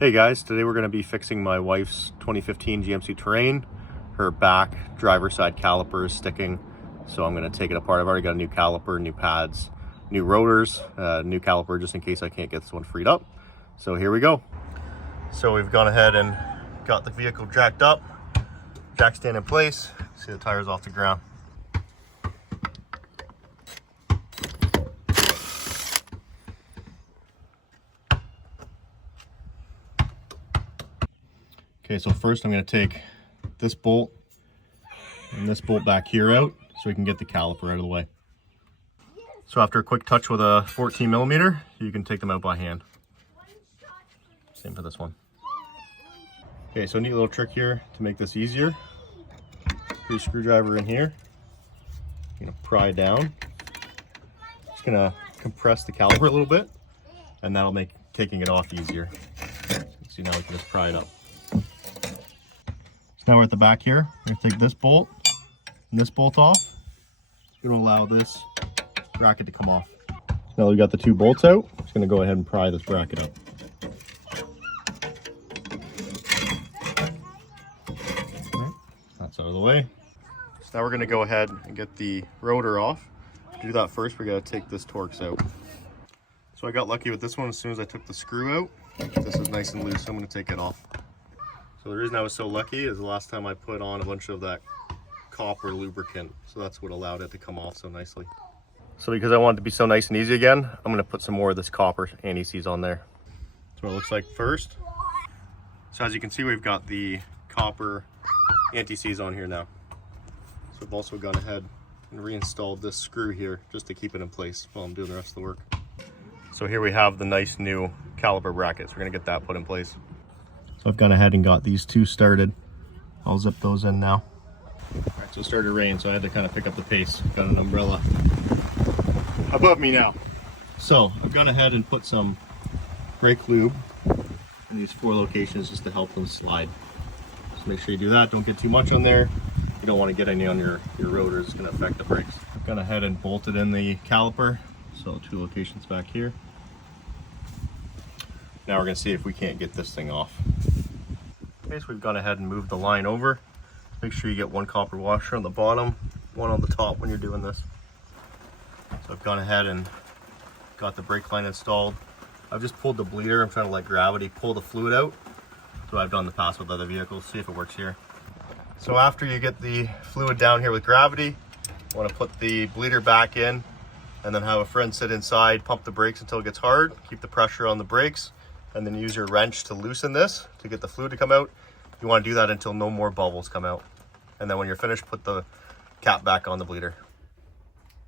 Hey guys, today we're going to be fixing my wife's 2015 GMC Terrain. Her back driver's side caliper is sticking, so I'm going to take it apart. I've already got a new caliper, new pads, new rotors, new caliper just in case I can't get this one freed up. So here we go. So we've gone ahead and got the vehicle jacked up, jack stand in place. See the tires off the ground. Okay, so first I'm going to take this bolt and this bolt back here out so we can get the caliper out of the way. So after a quick touch with a 14 millimeter, you can take them out by hand. Same for this one. Okay, so a neat little trick here to make this easier. Put your screwdriver in here. You're going to pry down. Just going to compress the caliper a little bit, and that'll make taking it off easier. So now we can just pry it up. So now we're at the back here. We're going to take this bolt and this bolt off. It's going to allow this bracket to come off. So now we've got the two bolts out. I'm just going to go ahead and pry this bracket up. Okay, that's out of the way. So now we're going to go ahead and get the rotor off. To do that first, we got to take this Torx out. So I got lucky with this one. As soon as I took the screw out, this is nice and loose, so I'm going to take it off. So the reason I was so lucky is the last time I put on a bunch of that copper lubricant, so that's what allowed it to come off so nicely. So because I want it to be so nice and easy again, I'm going to put some more of this copper anti-seize on there. That's what it looks like first. So as you can see, we've got the copper anti-seize on here now. So I've also gone ahead and reinstalled this screw here just to keep it in place while I'm doing the rest of the work. So here we have the nice new caliper brackets. We're going to get that put in place. So I've gone ahead and got these two started. I'll zip those in now. All right, so it started to rain, so I had to kind of pick up the pace. Got an umbrella above me now. So I've gone ahead and put some brake lube in these 4 locations just to help them slide. So make sure you do that. Don't get too much on there. You don't want to get any on your rotors. It's going to affect the brakes. I've gone ahead and bolted in the caliper. So 2 locations back here. Now we're going to see if we can't get this thing off. Okay, so we've gone ahead and moved the line over. Make sure you get 1 copper washer on the bottom, 1 on the top when you're doing this. So I've gone ahead and got the brake line installed. I've just pulled the bleeder. I'm trying to let gravity pull the fluid out. So I've done the past with other vehicles. See if it works here. So after you get the fluid down here with gravity, you want to put the bleeder back in and then have a friend sit inside, pump the brakes until it gets hard, keep the pressure on the brakes, and then use your wrench to loosen this to get the fluid to come out. You want to do that until no more bubbles come out. And then when you're finished, put the cap back on the bleeder.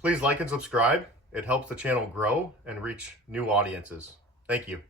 Please like and subscribe. It helps the channel grow and reach new audiences. Thank you.